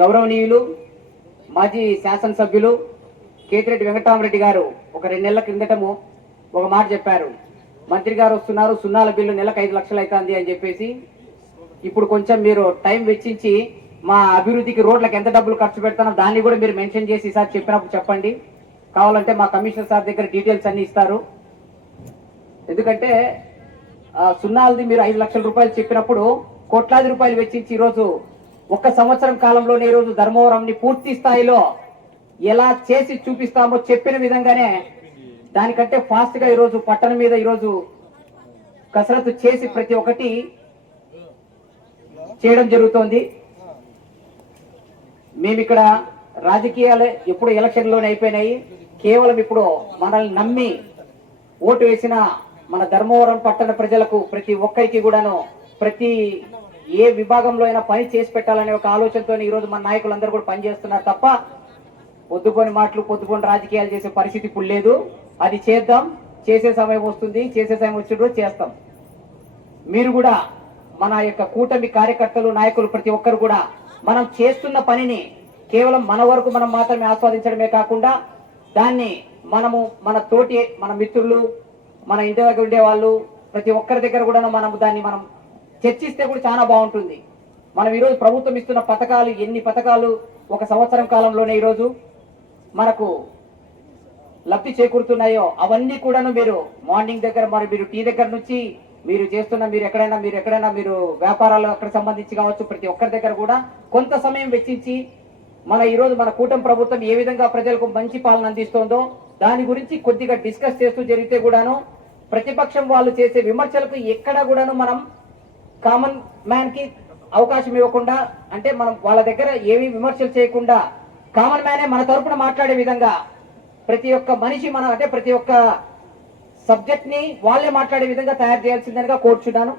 గౌరవనీయులు మాజీ శాసనసభ్యులు కేతిరెడ్డి వెంకటరామరెడ్డి గారు ఒక రెండు నెలల క్రిందటము ఒక మాట చెప్పారు. మంత్రి గారు వస్తున్నారు సున్నాల బిల్లు నెలకు ఐదు లక్షలు అవుతుంది అని చెప్పేసి. ఇప్పుడు కొంచెం మీరు టైం వెచ్చించి మా అభివృద్ధికి రోడ్లకు ఎంత డబ్బులు ఖర్చు పెడతానో దాన్ని కూడా మీరు మెన్షన్ చేసి ఈసారి చెప్పినప్పుడు చెప్పండి. కావాలంటే మా కమిషనర్ సార్ దగ్గర డీటెయిల్స్ అన్ని ఇస్తారు. ఎందుకంటే సున్నాలది మీరు ఐదు లక్షల రూపాయలు చెప్పినప్పుడు కోట్లాది రూపాయలు వెచ్చించి ఈరోజు ఒక సంవత్సరం కాలంలోనే ఈరోజు ధర్మవరంని పూర్తి స్థాయిలో ఎలా చేసి చూపిస్తామో చెప్పిన విధంగానే దానికంటే ఫాస్ట్గా ఈరోజు పట్టణం మీద ఈరోజు కసరత్తు చేసి ప్రతి ఒక్కటి చేయడం జరుగుతోంది. మేము ఇక్కడ రాజకీయాలు ఎప్పుడు ఎలక్షన్లోనే అయిపోయినాయి. కేవలం ఇప్పుడు మనల్ని నమ్మి ఓటు వేసిన మన ధర్మవరం పట్టణ ప్రజలకు ప్రతి ఒక్కరికి కూడాను ప్రతి ఏ విభాగంలో అయినా పని చేసి పెట్టాలనే ఒక ఆలోచనతో ఈ రోజు మన నాయకులందరూ కూడా పనిచేస్తున్నారు తప్ప పొద్దుకొని మాటలు పొద్దుకొని రాజకీయాలు చేసే పరిస్థితి ఇప్పుడు లేదు. అది చేద్దాం. చేసే సమయం వస్తుంది. చేసే సమయం వచ్చినప్పుడు చేస్తాం. మీరు కూడా మన యొక్క కూటమి కార్యకర్తలు నాయకులు ప్రతి ఒక్కరు కూడా మనం చేస్తున్న పనిని కేవలం మన వరకు మనం మాత్రమే ఆస్వాదించడమే కాకుండా దాన్ని మనము మన తోటి మన మిత్రులు మన ఇంటి దగ్గర ఉండే వాళ్ళు ప్రతి ఒక్కరి దగ్గర కూడా మనం దాన్ని మనం చర్చిస్తే కూడా చాలా బాగుంటుంది. మనం ఈరోజు ప్రభుత్వం ఇస్తున్న పథకాలు ఎన్ని పథకాలు? ఒక సంవత్సరం కాలంలోనే ఈరోజు మనకు లబ్ధి చేకూరుతున్నాయో అవన్నీ కూడాను మీరు మార్నింగ్ దగ్గర మరి మీరు టీ దగ్గర నుంచి మీరు చేస్తున్న మీరు ఎక్కడైనా మీరు ఎక్కడైనా మీరు వ్యాపారాలు అక్కడ సంబంధించి కావచ్చు ప్రతి ఒక్కరి దగ్గర కూడా కొంత సమయం వెచ్చించి మన ఈరోజు మన కూటమి ప్రభుత్వం ఏ విధంగా ప్రజలకు మంచి పాలన అందిస్తోందో దాని గురించి కొద్దిగా డిస్కస్ చేస్తూ జరిగితే కూడాను ప్రతిపక్షం వాళ్ళు చేసే విమర్శలకు ఎక్కడ కూడాను మనం కామన్ మ్యాన్కి అవకాశం ఇవ్వకుండా అంటే మనం వాళ్ళ దగ్గర ఏవి విమర్శలు చేయకుండా కామన్ మ్యానే మన తరపున మాట్లాడే విధంగా ప్రతి ఒక్క మనిషి మన అంటే ప్రతి ఒక్క సబ్జెక్ట్ని వాళ్ళే మాట్లాడే విధంగా తయారు చేయాల్సిందనిగా కోరుచున్నాను.